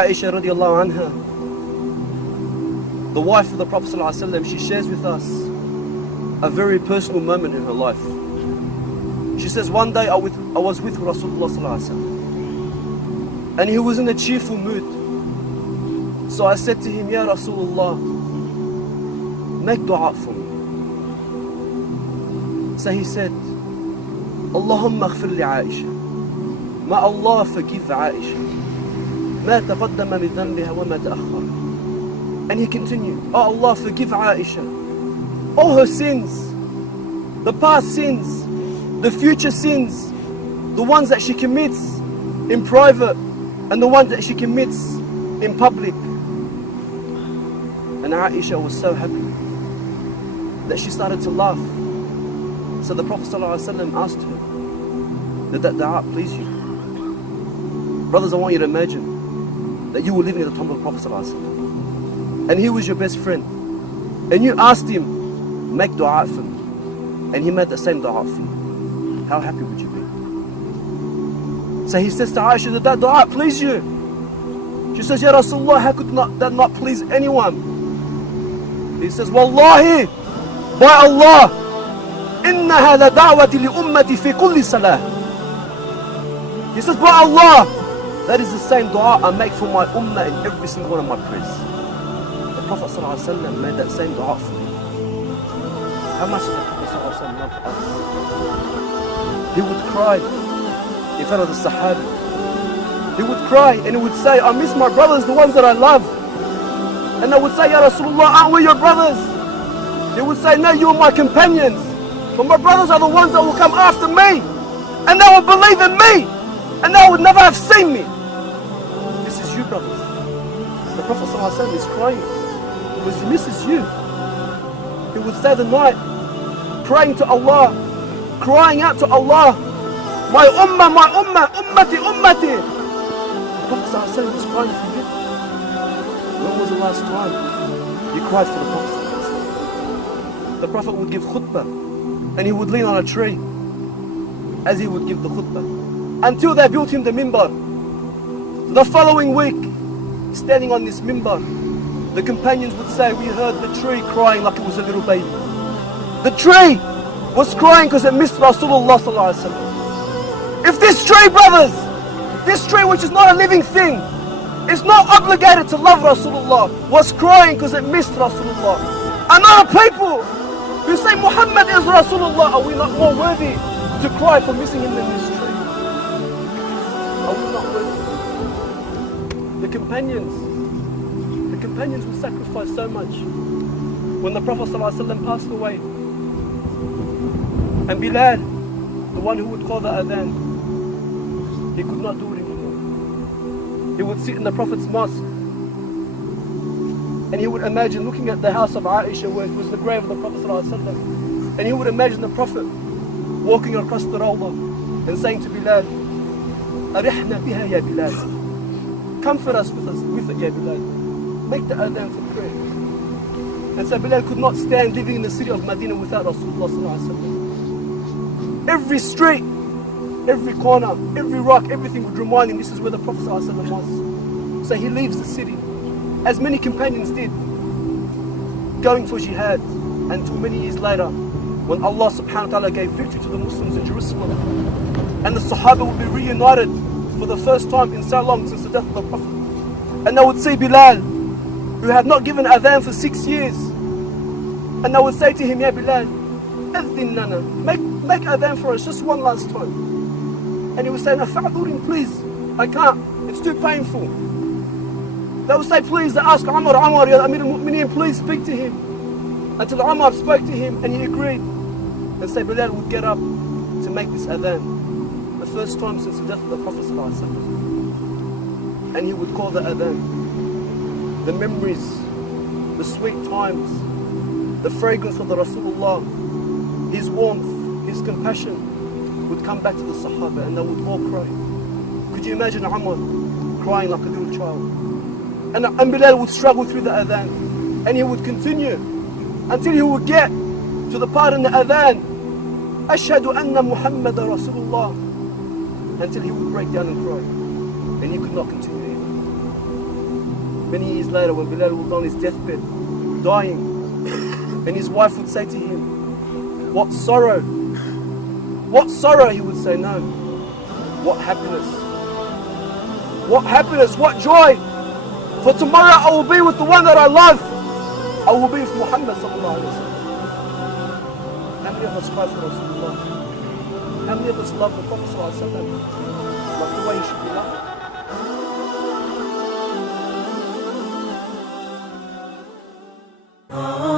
Aisha radiallahu anha, the wife of the Prophet ﷺ, she shares with us a very personal moment in her life. She says, one day I was with Rasulullah ﷺ, and he was in a cheerful mood. So I said to him, Ya Rasulullah, make dua for me. So he said, Allahumma aghfir li Aisha. May Allah forgive Aisha. ما تقدم من ذنبها وما تأخر. And he continued, Oh Allah, forgive Aisha all her sins, the past sins, the future sins, the ones that she commits in private and the ones that she commits in public. And Aisha was so happy that she started to laugh. So the Prophet ﷺ asked her, did that dua please you? Brothers, I want you to imagine that you were living at the time of the Prophet ﷺ, and he was your best friend, and you asked him, make dua for me, and he made the same dua for you. How happy would you be? So he says to Aisha, did that dua please you? She says, Ya Rasulullah, how could that not please anyone? He says, Wallahi, by Allah, إنها لدعوة لأمتي في كل صلاة. He says, by Allah, that is the same dua I make for my ummah in every single one of my prayers. The Prophet ﷺ made that same dua for me. How much does the Prophet ﷺ love us? He would cry in front of the Sahaba. He would cry and he would say, I miss my brothers, the ones that I love. And I would say, Ya Rasulullah, aren't we your brothers? He would say, no, you're my companions. But my brothers are the ones that will come after me. And they will believe in me. And they would never have seen me. This is you, brothers. The Prophet ﷺ is crying because he misses you. He would stay the night praying to Allah, crying out to Allah, my ummah, ummati, ummati. The Prophet ﷺ is crying for you. When was the last time you cried for the Prophet ﷺ? The Prophet would give khutbah and he would lean on a tree as he would give the khutbah, until they built him the mimbar. The following week, standing on this mimbar, the companions would say, we heard the tree crying like it was a little baby. The tree was crying because it missed Rasulullah sallallahu alaihi wasallam. If this tree, brothers, this tree which is not a living thing, is not obligated to love Rasulullah, was crying because it missed Rasulullah, and other people who say Muhammad is Rasulullah, are we not more worthy to cry for missing him than this tree? Are we not worthy? The companions would sacrifice so much. When the Prophet ﷺ passed away, and Bilal, the one who would call the adhan, he could not do it anymore. He would sit in the Prophet's mosque and he would imagine looking at the house of Aisha where it was the grave of the Prophet ﷺ, and he would imagine the Prophet walking across the Rawdah and saying to Bilal, Arihna biha ya Bilal, comfort us with it ya Bilal, make the adhan for prayer. And so Bilal could not stand living in the city of Medina without Rasulullah sallallahu alaihi wasallam. Every street, every corner, every rock, everything would remind him this is where the Prophet sallallahu alaihi wasallam was. So he leaves the city, as many companions did, going for jihad, until many years later, when Allah subhanahu wa ta'ala gave victory to the Muslims in Jerusalem, and the Sahaba would be reunited for the first time in so long since the death of the Prophet. And they would see Bilal, who had not given adhan for 6 years, and they would say to him, Ya Bilal, adhin lana, make adhan for us just one last time. And he would say, no, fa'adhurin, please, I can't, it's too painful. They would say, please, they ask Umar, Ya Amir al-Mu'mineen, please speak to him. Until Umar spoke to him and he agreed. And say Bilal would get up to make this adhan, the first time since the death of the Prophet ﷺ. And he would call the adhan. The memories, the sweet times, the fragrance of the Rasulullah, his warmth, his compassion would come back to the Sahaba and they would all cry. Could you imagine Umar crying like a little child? And Bilal would struggle through the adhan and he would continue until he would get to the part in the adhan, Ashhadu anna Muhammad Rasulullah, until he would break down and cry and he could not continue anymore. Many years later, when Bilal was on his deathbed, dying, and his wife would say to him, "What sorrow? What sorrow?" He would say, "No. What happiness? What happiness? What joy? For tomorrow I will be with the one that I love. I will be with Muhammad sallallahu alaihi wasallam." How many of us fight for Rasulullah? How many of us love the Prophet sallallahu alaihi wasallam like the way he should be loved? Ah